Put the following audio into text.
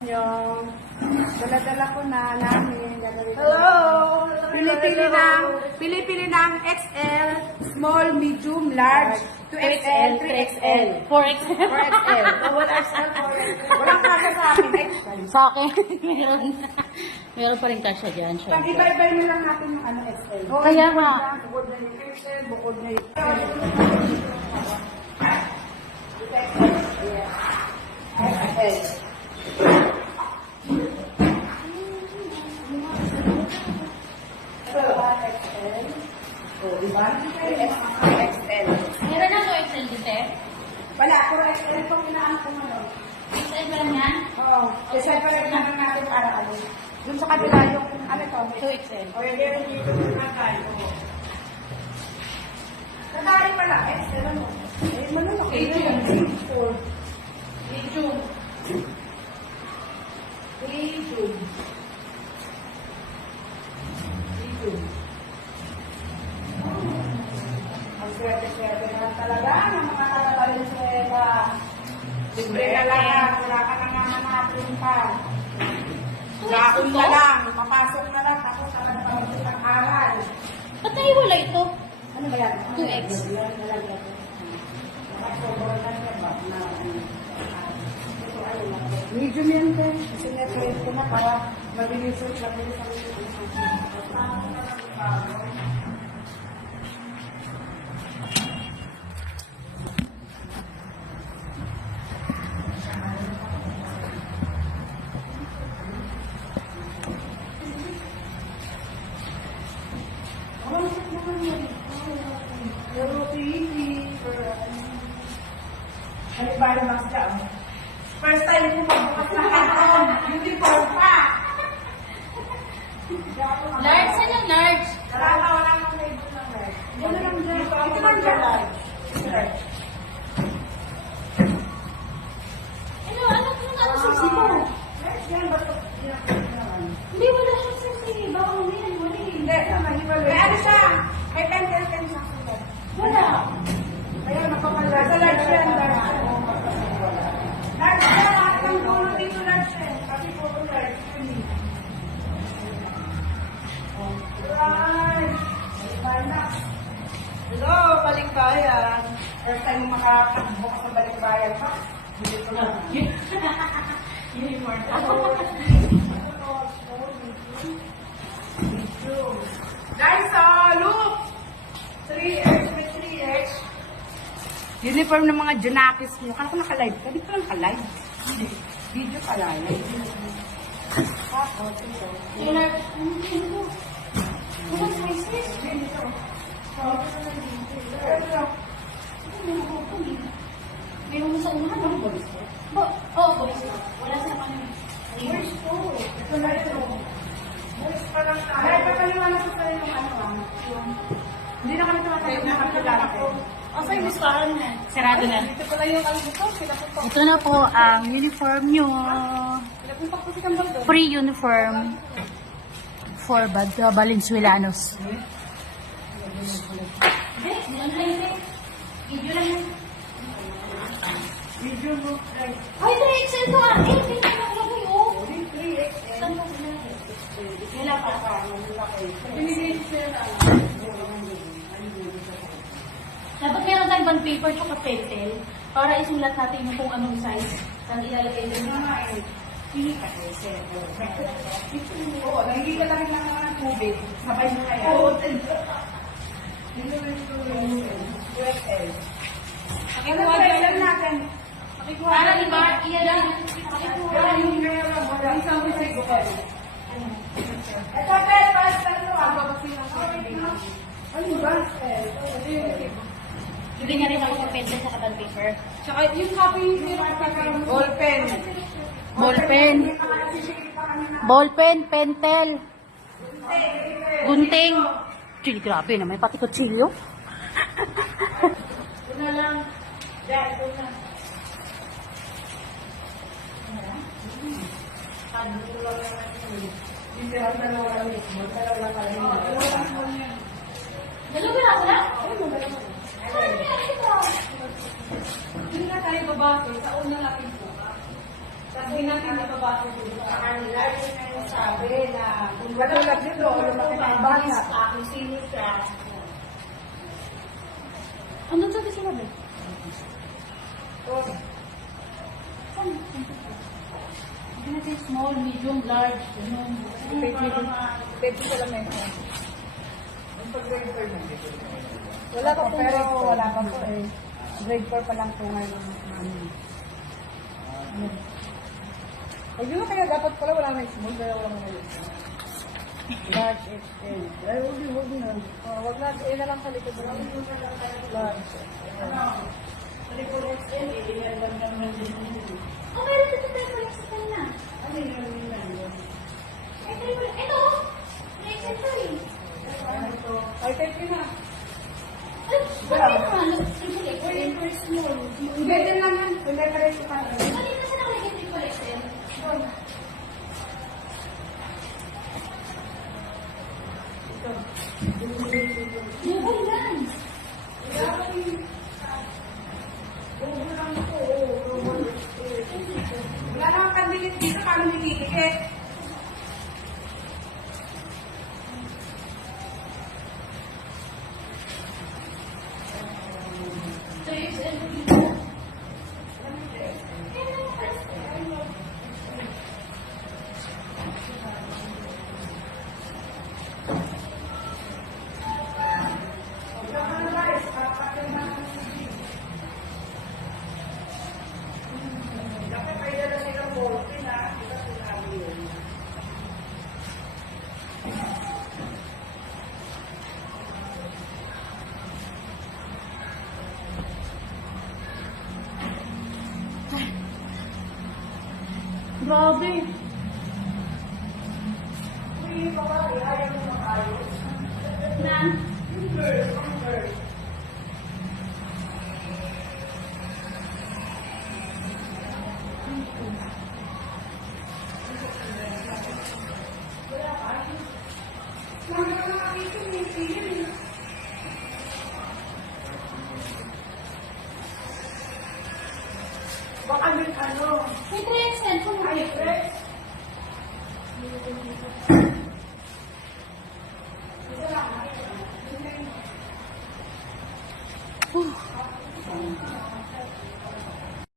Yung dala-dala ko na namin. Hello! Pili-pili ng XL, small, medium, large, 2XL, 3XL. 4XL. 4XL. Bawal XL, 4XL. Walang kasa sa akin, XL. Sa akin, meron. Meron pa rin kasya dyan, syempre. Pag-ibay-ibay na lang natin yung XL. Kaya nga. Bukod na yung XL, bukod na yung XL. Diba? XL. Meron na 2XL dito eh. Wala, puro XL itong inaan ko ngayon. XL pa lang yan? Oo. Decide pa rin naman natin para ano. Doon sa kabila yung, ano to? 2XL. O yung meron dito yung nakay. Nakay pala, XL ano? Eh, manunok. Medium. Medium. Medium. Medium. Ang swerte-swerte na lang talaga ng mga kalabalinswela. Libre na lang, wala ka nang hahanapin pa. Laon na lang, papasok na lang, tapos talaga pag-usap ng aral. Ba't naiwala ito? Ano ba yan? 2X. Medium yan, te. Kasi na-trade ko na para mabilis ang First time ko magbukas na iPhone, uniform pa. Large, saan yung large? Wala nang label ng large. Yan na lang dyan. Ito lang dyan. Large. Ano sa sisipo? Large yan, ba't Hindi, wala siya sa sisipo. Baka mamaya, wala eh. hindi, mahiwalay. May ano siya? May pentel siya. Wala. Ayun, napapala. Sa large yan, large. Large yan, lahat ng dulo dito large yan. Kasi puro large. Large. Hello, balikbayan. First time mo makatakbo ka sa balikbayan pa. Hindi ko na. Uniform. Guys, look! 3X with 3X. Uniform ng mga Junakis mo. Kala ko naka-live ka. Di ko lang naka-live. Video pala. Tapos, ito. Taylor, what's my sis? Ito. Meron mo sa unahan, no? Boys ko? Oo, boys ko. Wala sa kanina. Voice ko. Ito na ito. Voice pa lang tayo. Ay, papaliwanag ko sa'yo yung ano. Hindi na kami tumatawag na kapilala ko. Asa yung listahan niya? Sarado na. Ito pala yung ano ko. Pinapunta Ito na po ang uniform nyo. ko si Kambal doon. Free uniform for Valenzuelanos. Video lang yan. Video mo. Ay, Ay, 3XL to ah. Eh, tingnan mo lang kayo. 3XL. Saan mo sila? Wala pa ka. Wala ka. Binigay ko sila. Dapat meron tayong bond paper tsaka pentel para isulat natin yung kung anong size ang ilalagay Yung doon. mga ay, hindi ka eh, sir. Oo, nahingi ka lang ng mga tubig. Sabay mo kaya. Oo, USL. Pakikuha USL natin. Pakikuha para diba, iyan Pero yung ngayon lang, wala. Isang bisig ko kayo. Ito, Pel, basta ito. Ano ba? Bili niya rin ako sa pentel sa bond paper. Tsaka yung copy yung ballpen. Ballpen. Ballpen, pentel. Gunting. Chili, grabe naman. Pati kutsilyo. Ito na lang. Ito na. Dalawa na ako na? Hindi na tayo babato sa unang lapin po. Kasi natin hindi pa ba ito sa kanila, yun na yung sabi na kung wala ka dito, lumaki na ang bata. kung sino siya. Ano sabi sila ba? Hindi natin small, medium, large, ganun. Pwede ko lang ito. Wala pa po, wala pa po eh. Grade 4 pa lang po ngayon. Hindi mo kaya dapat pala wala na small, kaya wala na yun. Large XL. Ay, huwag na. Huwag na, eh na lang sa likod. Large. Oh, meron dito tayo pala sa kanya. Ano yun? Ito! Next ito eh. Ay, type na. Ay, bakit naman? Triple X. Or small. Hindi, din lang yan. Hindi ka rin sa kanila. Bakit kasi nakalagay triple XL? Double lang. Wala naman kandilit dito, paano nililipit? So, XL. Dapat ay dala silang ballpen ha. Ito sinabi yun. Grabe. Uy, baka ayaw mo makayos. Na? Ang girl. Baka din ano, May 3XL po. ay, fresh.